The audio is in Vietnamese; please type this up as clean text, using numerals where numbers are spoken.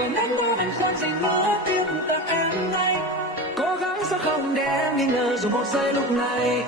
kể nắng đô đành khoan dành mưa tiếp tặng em ngay, cố gắng sẽ không để em nghi ngờ dù một giây lúc này.